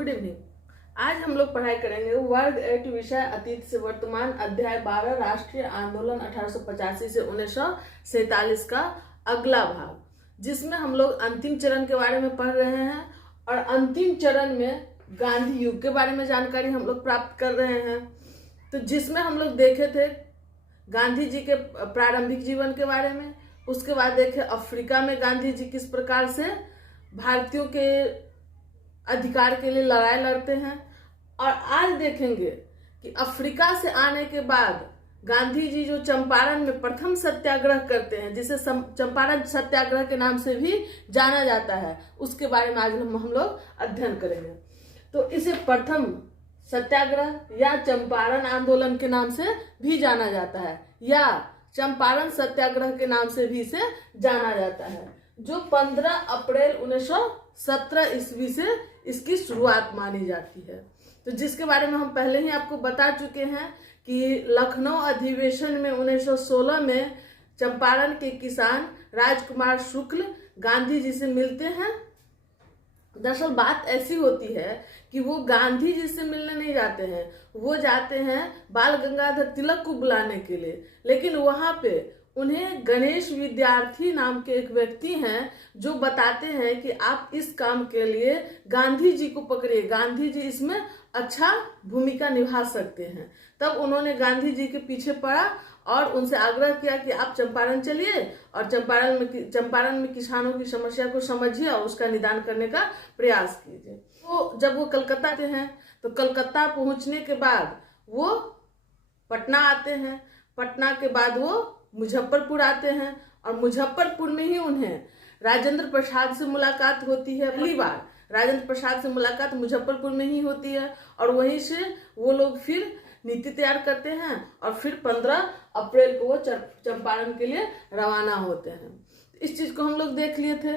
Good evening. आज हम लोग पढ़ाई करेंगे वर्ग 8 विषय अतीत से वर्तमान अध्याय 12 राष्ट्रीय आंदोलन 1885 से 1947 का अगला भाग, जिसमें हम लोग अंतिम चरण के बारे में पढ़ रहे हैं और अंतिम चरण में गांधी युग के बारे में जानकारी हम लोग प्राप्त कर रहे हैं। तो जिसमें हम लोग देखे थे गांधी जी के प्रारंभिक जीवन के बारे में, उसके बाद देखे अफ्रीका में गांधी जी किस प्रकार से भारतीयों के अधिकार के लिए लड़ाई लड़ते हैं, और आज देखेंगे कि अफ्रीका से आने के बाद गांधी जी जो चंपारण में प्रथम सत्याग्रह करते हैं, जिसे चंपारण सत्याग्रह के नाम से भी जाना जाता है, उसके बारे में आज हम लोग अध्ययन करेंगे। तो इसे प्रथम सत्याग्रह या चंपारण आंदोलन के नाम से भी जाना जाता है, या चंपारण सत्याग्रह के नाम से भी इसे जाना जाता है, जो 15 अप्रैल 1917 ईस्वी से इसकी शुरुआत मानी जाती है। तो जिसके बारे में हम पहले ही आपको बता चुके हैं कि लखनऊ अधिवेशन में 1916 में चंपारण के किसान राजकुमार शुक्ल गांधी जी से मिलते हैं। दरअसल बात ऐसी होती है कि वो गांधी जी से मिलने नहीं जाते हैं, वो जाते हैं बाल गंगाधर तिलक को बुलाने के लिए, लेकिन वहां पे उन्हें गणेश विद्यार्थी नाम के एक व्यक्ति हैं जो बताते हैं कि आप इस काम के लिए गांधी जी को पकड़िए, गांधी जी इसमें अच्छा भूमिका निभा सकते हैं। तब उन्होंने गांधी जी के पीछे पड़ा और उनसे आग्रह किया कि आप चंपारण चलिए और चंपारण में किसानों की समस्या को समझिए और उसका निदान करने का प्रयास कीजिए। तो जब वो कलकत्ता आते हैं तो कलकत्ता पहुंचने के बाद वो पटना आते हैं, पटना के बाद वो मुजफ्फरपुर आते हैं और मुजफ्फरपुर में ही उन्हें राजेंद्र प्रसाद से मुलाकात होती है। पहली बार राजेंद्र प्रसाद से मुलाकात मुजफ्फरपुर में ही होती है और वहीं से वो लोग फिर नीति तैयार करते हैं और फिर 15 अप्रैल को वो चंपारण के लिए रवाना होते हैं। इस चीज को हम लोग देख लिए थे।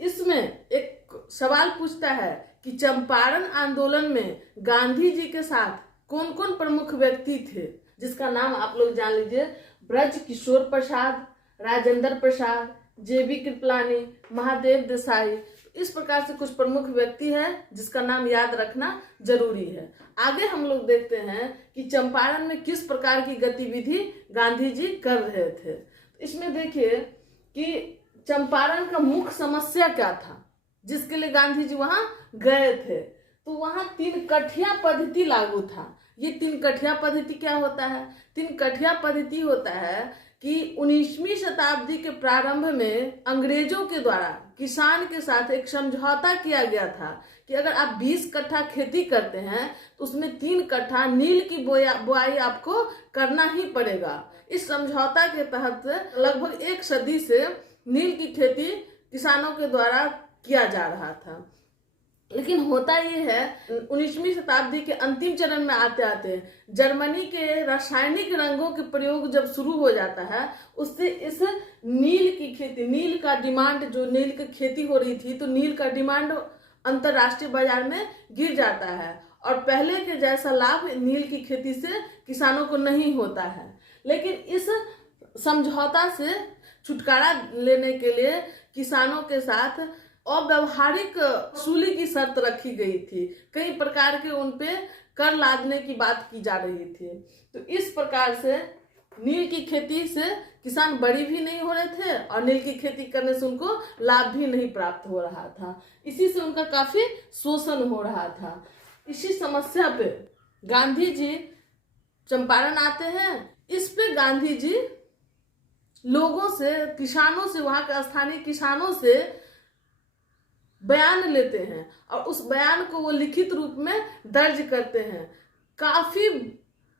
इसमें एक सवाल पूछता है कि चंपारण आंदोलन में गांधी जी के साथ कौन कौन प्रमुख व्यक्ति थे, जिसका नाम आप लोग जान लीजिए। ब्रज किशोर प्रसाद, राजेंद्र प्रसाद, जेबी कृपलानी, महादेव देसाई। इस प्रकार से कुछ प्रमुख व्यक्ति है जिसका नाम याद रखना जरूरी है। आगे हम लोग देखते हैं कि चंपारण में किस प्रकार की गतिविधि गांधी जी कर रहे थे। इसमें देखिए कि चंपारण का मुख्य समस्या क्या था जिसके लिए गांधी जी वहां गए थे। तो वहां 3 कठिया पद्धति लागू था। ये 3 कठिया पद्धति क्या होता है? 3 कठिया पद्धति होता है कि 19वीं शताब्दी के प्रारंभ में अंग्रेजों के द्वारा किसान के साथ एक समझौता किया गया था कि अगर आप 20 कट्ठा खेती करते हैं तो उसमें 3 कट्ठा नील की बुआई आपको करना ही पड़ेगा। इस समझौता के तहत लगभग 1 सदी से नील की खेती किसानों के द्वारा किया जा रहा था। लेकिन होता ये है 19वीं शताब्दी के अंतिम चरण में आते आते जर्मनी के रासायनिक रंगों के प्रयोग जब शुरू हो जाता है, उससे इस नील की खेती, नील का डिमांड, जो नील की खेती हो रही थी, तो नील का डिमांड अंतरराष्ट्रीय बाजार में गिर जाता है और पहले के जैसा लाभ नील की खेती से किसानों को नहीं होता है। लेकिन इस समझौता से छुटकारा लेने के लिए किसानों के साथ अव्यावहारिक वसूली की शर्त रखी गई थी। कई प्रकार के उनपे कर लादने की बात की जा रही थी। तो इस प्रकार से नील की खेती से किसान बड़ी भी नहीं हो रहे थे और नील की खेती करने से उनको लाभ भी नहीं प्राप्त हो रहा था। इसी से उनका काफी शोषण हो रहा था। इसी समस्या पे गांधी जी चंपारण आते हैं। इस पे गांधी जी लोगों से, किसानों से, वहां के स्थानीय किसानों से बयान लेते हैं और उस बयान को वो लिखित रूप में दर्ज करते हैं। काफी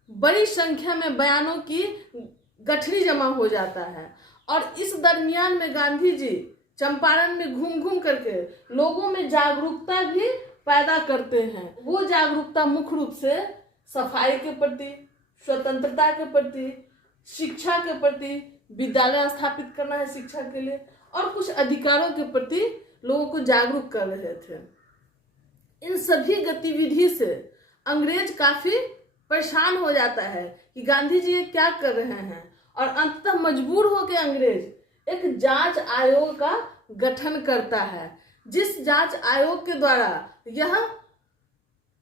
बड़ी संख्या में बयानों की गठरी जमा हो जाता है और इस दरमियान में गांधी जी चंपारण में घूम घूम करके लोगों में जागरूकता भी पैदा करते हैं। वो जागरूकता मुख्य रूप से सफाई के प्रति, स्वतंत्रता के प्रति, शिक्षा के प्रति, विद्यालय स्थापित करना है शिक्षा के लिए, और कुछ अधिकारों के प्रति लोगों को जागरूक कर रहे थे। इन सभी गतिविधि से अंग्रेज काफी परेशान हो जाता है कि गांधी जी ये क्या कर रहे हैं, और अंततः मजबूर होकर अंग्रेज एक जांच आयोग का गठन करता है, जिस जांच आयोग के द्वारा यह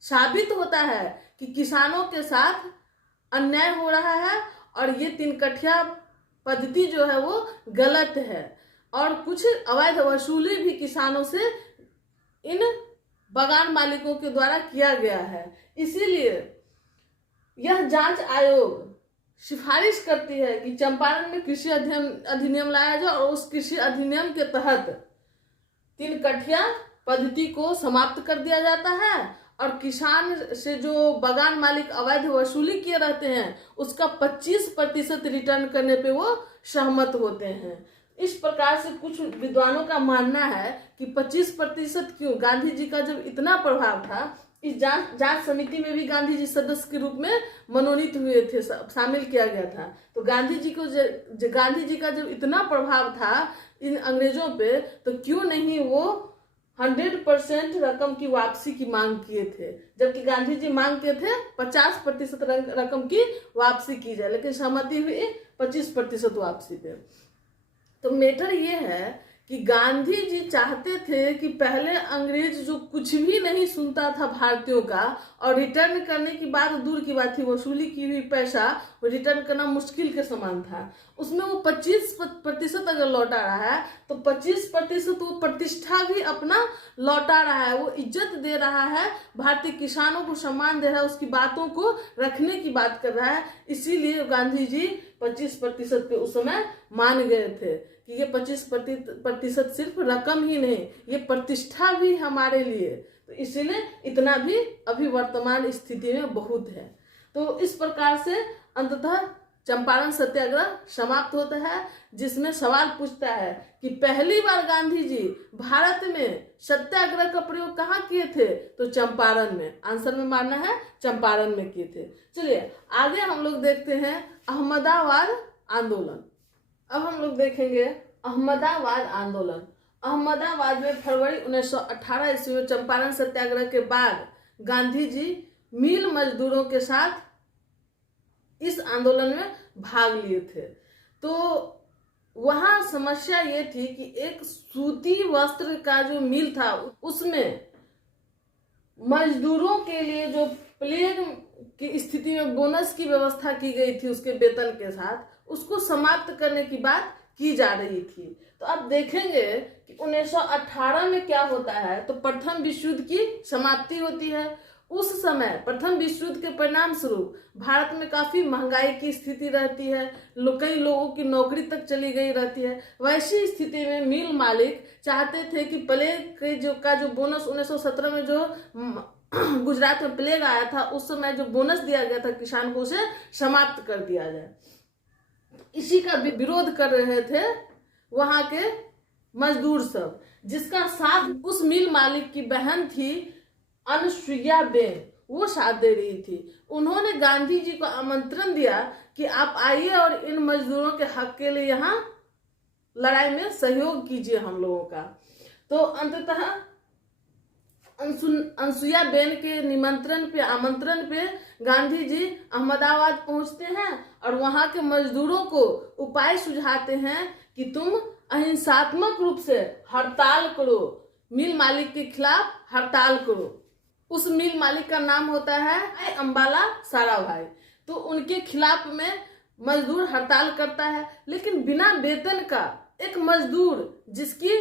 साबित होता है कि किसानों के साथ अन्याय हो रहा है और ये 3 कठिया पद्धति जो है वो गलत है और कुछ अवैध वसूली भी किसानों से इन बागान मालिकों के द्वारा किया गया है। इसीलिए यह जांच आयोग सिफारिश करती है कि चंपारण में कृषि अधिनियम लाया जाए और उस कृषि अधिनियम के तहत 3 कठिया पद्धति को समाप्त कर दिया जाता है और किसान से जो बागान मालिक अवैध वसूली किए रहते हैं उसका 25% रिटर्न करने पे वो सहमत होते हैं। इस प्रकार से कुछ विद्वानों का मानना है कि 25% क्यों, गांधी जी का जब इतना प्रभाव था, इस जांच समिति में भी गांधी जी सदस्य के रूप में मनोनीत हुए थे, शामिल किया गया था। तो गांधी जी का जब इतना प्रभाव था इन अंग्रेजों पे, तो क्यों नहीं वो 100% रकम की वापसी की मांग किए थे, जबकि गांधी जी मांगते थे 50% रकम की वापसी की जाए, लेकिन सहमति हुई 25% वापसी पे। तो मैटर ये है कि गांधी जी चाहते थे कि पहले अंग्रेज जो कुछ भी नहीं सुनता था भारतीयों का, और रिटर्न करने की बात दूर की बात थी, वसूली की हुई पैसा वो रिटर्न करना मुश्किल के समान था, उसमें वो 25% अगर लौटा रहा है तो 25% वो प्रतिष्ठा भी अपना लौटा रहा है, वो इज्जत दे रहा है, भारतीय किसानों को सम्मान दे रहा है, उसकी बातों को रखने की बात कर रहा है। इसीलिए गांधी जी 25% पे उस समय मान गए थे कि ये 25% सिर्फ रकम ही नहीं, ये प्रतिष्ठा भी हमारे लिए, तो इसीलिए इतना भी अभी वर्तमान स्थिति में बहुत है। तो इस प्रकार से अंततः चंपारण सत्याग्रह समाप्त होता है, जिसमें सवाल पूछता है कि पहली बार गांधी जी भारत में सत्याग्रह का प्रयोग कहाँ किए थे, तो चंपारण में। आंसर में मानना है चंपारण में किए थे। चलिए आगे हम लोग देखते हैं अहमदाबाद आंदोलन। अब हम लोग देखेंगे अहमदाबाद आंदोलन। अहमदाबाद में फरवरी 1918 ईस्वी में चंपारण सत्याग्रह के बाद गांधी जी मिल मजदूरों के साथ इस आंदोलन में भाग लिए थे। तो वहां समस्या ये थी कि एक सूती वस्त्र का जो मिल था उसमें मजदूरों के लिए जो प्लेग की स्थिति में बोनस की व्यवस्था की गई थी उसके वेतन के साथ, उसको समाप्त करने की बात की जा रही थी। तो अब देखेंगे कि 1918 में क्या होता है, तो प्रथम विश्व युद्ध की समाप्ति होती है। उस समय प्रथम विश्व युद्ध के परिणाम स्वरूप भारत में काफी महंगाई की स्थिति रहती है, कई लोगों की नौकरी तक चली गई रहती है। वैसी स्थिति में मिल मालिक चाहते थे कि प्लेग के जो बोनस 1917 में जो गुजरात में प्लेग आया था, उस समय जो बोनस दिया गया था किसान को, उसे समाप्त कर दिया जाए। इसी का विरोध कर रहे थे वहां के मजदूर सब, जिसका साथ उस मिल मालिक की बहन थी अनुसुईया बेन, वो साथ दे रही थी। उन्होंने गांधी जी को आमंत्रण दिया कि आप आइए और इन मजदूरों के हक के लिए यहाँ लड़ाई में सहयोग कीजिए हम लोगों का। तो अंततः अनुसुईया बेन के आमंत्रण पे गांधी जी अहमदाबाद पहुंचते हैं और वहां के मजदूरों को उपाय सुझाते हैं कि तुम अहिंसात्मक रूप से हड़ताल करो, मिल मालिक के खिलाफ हड़ताल करो। उस मिल मालिक का नाम होता है अंबाला साराभाई। तो उनके खिलाफ में मजदूर हड़ताल करता है, लेकिन बिना वेतन का एक मजदूर जिसकी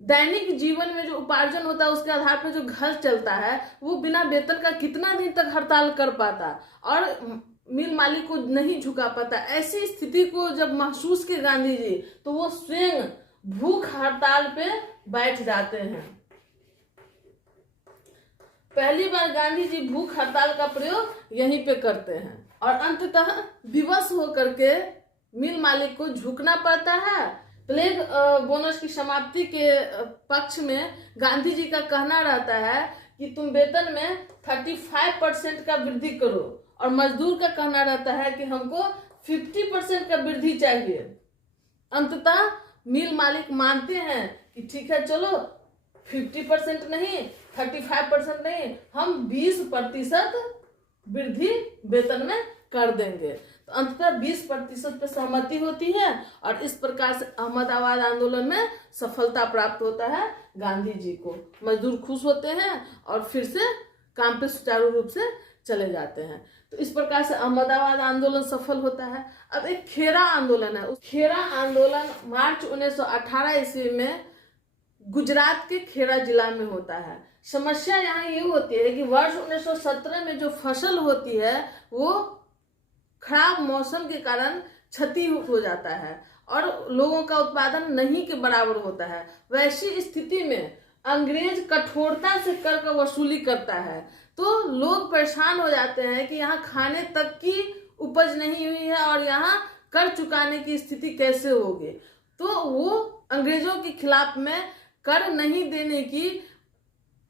दैनिक जीवन में जो उपार्जन होता है उसके आधार पर जो घर चलता है, वो बिना वेतन का कितना दिन तक हड़ताल कर पाता और मिल मालिक को नहीं झुका पाता। ऐसी स्थिति को जब महसूस किए गांधी जी, तो वो स्वयं भूख हड़ताल पे बैठ जाते हैं। पहली बार गांधी जी भूख हड़ताल का प्रयोग यहीं पे करते हैं और अंततः विवश होकर के मिल मालिक को झुकना पड़ता है। प्लेग बोनस की समाप्ति के पक्ष में गांधी जी का कहना रहता है कि तुम वेतन में 35% का वृद्धि करो, और मजदूर का कहना रहता है कि हमको 50% का वृद्धि चाहिए। अंततः मिल मालिक मानते हैं कि ठीक है, चलो 50% नहीं, 35% नहीं, हम 20% वृद्धि वेतन में कर देंगे। तो अंततः 20% पे सहमति होती है और इस प्रकार से अहमदाबाद आंदोलन में सफलता प्राप्त होता है गांधी जी को। मजदूर खुश होते हैं और फिर से काम पे सुचारू रूप से चले जाते हैं। तो इस प्रकार से अहमदाबाद आंदोलन सफल होता है। अब एक खेरा आंदोलन है। उस खेरा आंदोलन मार्च 1918 ईस्वी में गुजरात के खेरा जिला में होता है। समस्या यहाँ ये होती है कि वर्ष 1917 में जो फसल होती है वो खराब मौसम के कारण क्षति हो जाता है और लोगों का उत्पादन नहीं के बराबर होता है। वैसी स्थिति में अंग्रेज कठोरता से कर का वसूली करता है, तो लोग परेशान हो जाते हैं कि यहाँ खाने तक की उपज नहीं हुई है और यहाँ कर चुकाने की स्थिति कैसे होगी। तो वो अंग्रेजों के खिलाफ में कर नहीं देने की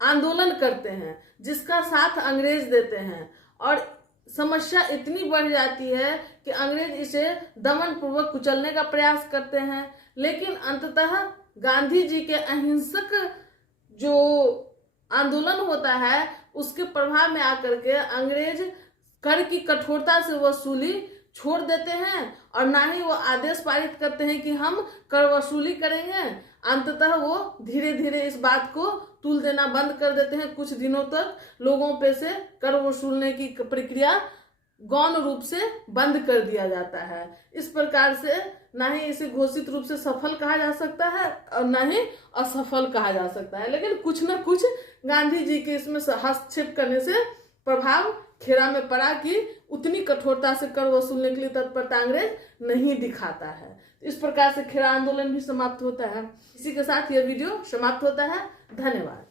आंदोलन करते हैं, जिसका साथ अंग्रेज देते हैं और समस्या इतनी बढ़ जाती है कि अंग्रेज इसे दमन पूर्वक कुचलने का प्रयास करते हैं। लेकिन अंततः गांधी जी के अहिंसक जो आंदोलन होता है उसके प्रभाव में आकर के अंग्रेज कर की कठोरता से वसूली छोड़ देते हैं और ना ही वो आदेश पारित करते हैं कि हम कर वसूली करेंगे। अंततः वो धीरे धीरे इस बात को तूल देना बंद कर देते हैं। कुछ दिनों तक लोगों पे से कर वसूलने की प्रक्रिया गौण रूप से बंद कर दिया जाता है। इस प्रकार से ना ही इसे घोषित रूप से सफल कहा जा सकता है और ना ही असफल कहा जा सकता है। लेकिन कुछ न कुछ गांधी जी के इसमें हस्तक्षेप करने से प्रभाव खेरा में पड़ा कि उतनी कठोरता से कर वसूलने के लिए तत्परता अंग्रेज नहीं दिखाता है। इस प्रकार से खेरा आंदोलन भी समाप्त होता है। इसी के साथ यह वीडियो समाप्त होता है। धन्यवाद।